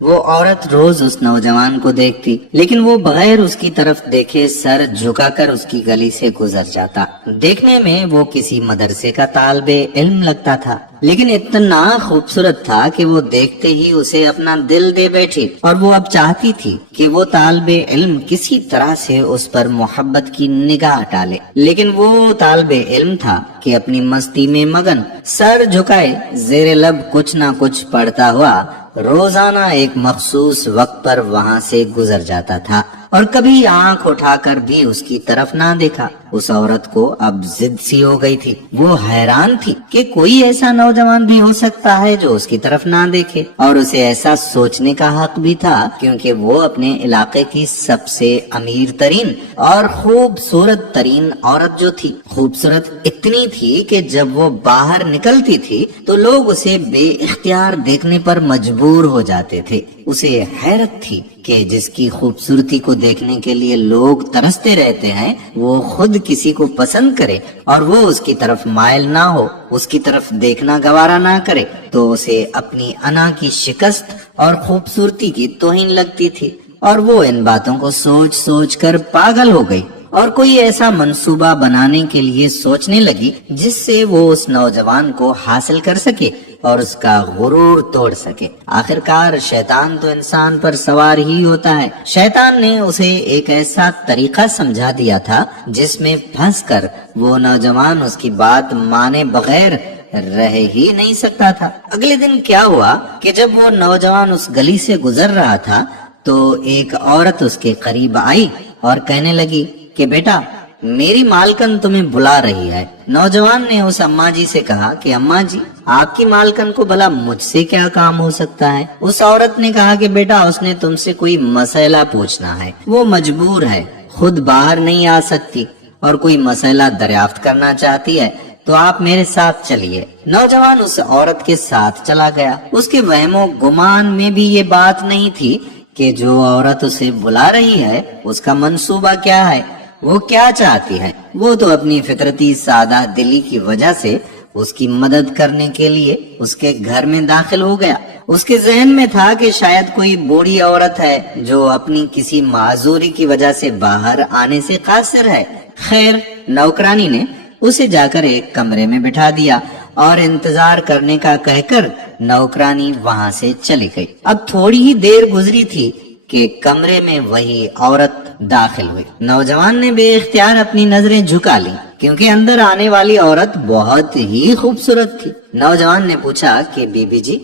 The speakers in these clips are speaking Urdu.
وہ عورت روز اس نوجوان کو دیکھتی، لیکن وہ بغیر اس کی طرف دیکھے سر جھکا کر اس کی گلی سے گزر جاتا۔ دیکھنے میں وہ کسی مدرسے کا طالب علم لگتا تھا، لیکن اتنا خوبصورت تھا کہ وہ دیکھتے ہی اسے اپنا دل دے بیٹھی، اور وہ اب چاہتی تھی کہ وہ طالب علم کسی طرح سے اس پر محبت کی نگاہ ڈالے، لیکن وہ طالب علم تھا کہ اپنی مستی میں مگن، سر جھکائے زیر لب کچھ نہ کچھ پڑھتا ہوا روزانہ ایک مخصوص وقت پر وہاں سے گزر جاتا تھا، اور کبھی آنکھ اٹھا کر بھی اس کی طرف نہ دیکھا۔ اس عورت کو اب ضد سی ہو گئی تھی، وہ حیران تھی کہ کوئی ایسا نوجوان بھی ہو سکتا ہے جو اس کی طرف نہ دیکھے، اور اسے ایسا سوچنے کا حق بھی تھا کیونکہ وہ اپنے علاقے کی سب سے امیر ترین اور خوبصورت ترین عورت جو تھی، خوبصورت اتنی تھی کہ جب وہ باہر نکلتی تھی تو لوگ اسے بے اختیار دیکھنے پر مجبور ہو جاتے تھے۔ اسے حیرت تھی کہ جس کی خوبصورتی کو دیکھنے کے لیے لوگ ترستے رہتے ہیں وہ خود کسی کو پسند کرے اور وہ اس کی طرف مائل نہ ہو، اس کی طرف دیکھنا گوارا نہ کرے، تو اسے اپنی انا کی شکست اور خوبصورتی کی توہین لگتی تھی، اور وہ ان باتوں کو سوچ سوچ کر پاگل ہو گئی، اور کوئی ایسا منصوبہ بنانے کے لیے سوچنے لگی جس سے وہ اس نوجوان کو حاصل کر سکے اور اس کا غرور توڑ سکے۔ آخرکار شیطان تو انسان پر سوار ہی ہوتا ہے۔ شیطان نے اسے ایک ایسا طریقہ سمجھا دیا تھا جس میں پھنس کر وہ نوجوان اس کی بات مانے بغیر رہ ہی نہیں سکتا تھا۔ اگلے دن کیا ہوا کہ جب وہ نوجوان اس گلی سے گزر رہا تھا تو ایک عورت اس کے قریب آئی اور کہنے لگی کہ بیٹا، میری مالکن تمہیں بلا رہی ہے۔ نوجوان نے اس اماں جی سے کہا کہ اماں جی، آپ کی مالکن کو بھلا مجھ سے کیا کام ہو سکتا ہے؟ اس عورت نے کہا کہ بیٹا، اس نے تم سے کوئی مسئلہ پوچھنا ہے، وہ مجبور ہے، خود باہر نہیں آ سکتی اور کوئی مسئلہ دریافت کرنا چاہتی ہے، تو آپ میرے ساتھ چلیے۔ نوجوان اس عورت کے ساتھ چلا گیا۔ اس کے وہم و گمان میں بھی یہ بات نہیں تھی کہ جو عورت اسے بلا رہی ہے اس کا منصوبہ کیا ہے، وہ کیا چاہتی ہے۔ وہ تو اپنی فطرتی سادہ دلی کی وجہ سے اس کی مدد کرنے کے لیے اس کے گھر میں داخل ہو گیا۔ اس کے ذہن میں تھا کہ شاید کوئی بوڑھی عورت ہے جو اپنی کسی معذوری کی وجہ سے باہر آنے سے قاصر ہے۔ خیر، نوکرانی نے اسے جا کر ایک کمرے میں بٹھا دیا اور انتظار کرنے کا کہہ کر نوکرانی وہاں سے چلی گئی۔ اب تھوڑی ہی دیر گزری تھی کہ کمرے میں وہی عورت داخل ہوئی۔ نوجوان نے بے اختیار اپنی نظریں جھکا لی کیونکہ اندر آنے والی عورت بہت ہی خوبصورت تھی۔ نوجوان نے پوچھا کہ بی بی جی،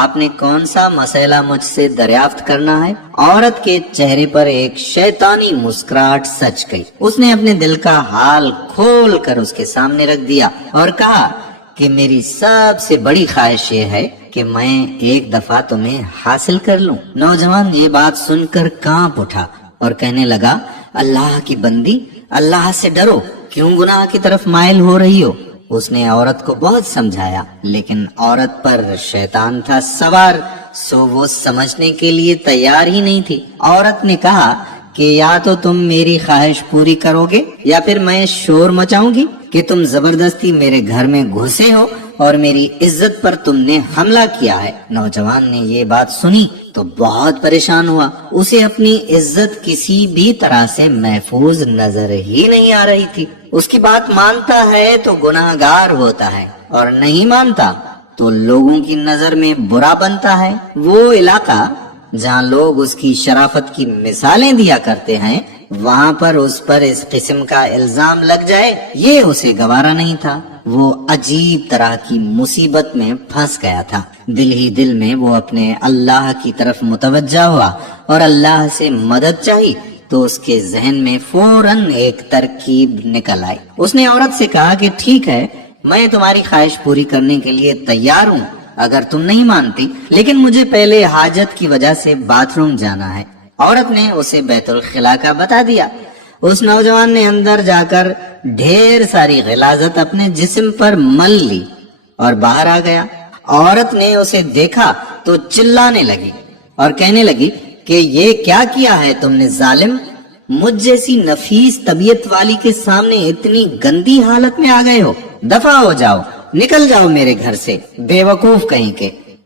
آپ نے کون سا مسئلہ مجھ سے دریافت کرنا ہے؟ عورت کے چہرے پر ایک شیطانی مسکراہٹ سج گئی۔ اس نے اپنے دل کا حال کھول کر اس کے سامنے رکھ دیا اور کہا کہ میری سب سے بڑی خواہش یہ ہے کہ میں ایک دفعہ تمہیں حاصل کر لوں۔ نوجوان یہ بات سن کر کانپ اٹھا اور کہنے لگا، اللہ کی بندی، اللہ سے ڈرو، کیوں گناہ کی طرف مائل ہو رہی ہو؟ اس نے عورت کو بہت سمجھایا، لیکن عورت پر شیطان تھا سوار، سو وہ سمجھنے کے لیے تیار ہی نہیں تھی۔ عورت نے کہا کہ یا تو تم میری خواہش پوری کرو گے یا پھر میں شور مچاؤں گی کہ تم زبردستی میرے گھر میں گھسے ہو اور میری عزت پر تم نے حملہ کیا ہے۔ نوجوان نے یہ بات سنی تو بہت پریشان ہوا۔ اسے اپنی عزت کسی بھی طرح سے محفوظ نظر ہی نہیں آ رہی تھی۔ اس کی بات مانتا ہے تو گناہگار ہوتا ہے اور نہیں مانتا تو لوگوں کی نظر میں برا بنتا ہے۔ وہ علاقہ جہاں لوگ اس کی شرافت کی مثالیں دیا کرتے ہیں، وہاں پر اس پر اس قسم کا الزام لگ جائے، یہ اسے گوارا نہیں تھا۔ وہ عجیب طرح کی مصیبت میں پھنس گیا تھا۔ دل ہی دل میں وہ اپنے اللہ کی طرف متوجہ ہوا اور اللہ سے مدد چاہی تو اس کے ذہن میں فوراً ایک ترکیب نکل آئی۔ اس نے عورت سے کہا کہ ٹھیک ہے، میں تمہاری خواہش پوری کرنے کے لیے تیار ہوں اگر تم نہیں مانتی، لیکن مجھے پہلے حاجت کی وجہ سے باتھ روم جانا ہے۔ عورت نے اسے بیت الخلا کا بتا دیا۔ اس نوجوان نے اندر جا کر ڈھیر ساری غلاظت اپنے جسم پر مل لی اور باہر آ گیا۔ عورت نے اسے دیکھا تو چلانے لگی اور کہنے لگی کہ یہ کیا کیا ہے تم نے ظالم؟ مجھ جیسی نفیس طبیعت والی کے سامنے اتنی گندی حالت میں آ گئے ہو، دفع ہو جاؤ، نکل جاؤ میرے گھر سے، بے وقوف کہیں کے۔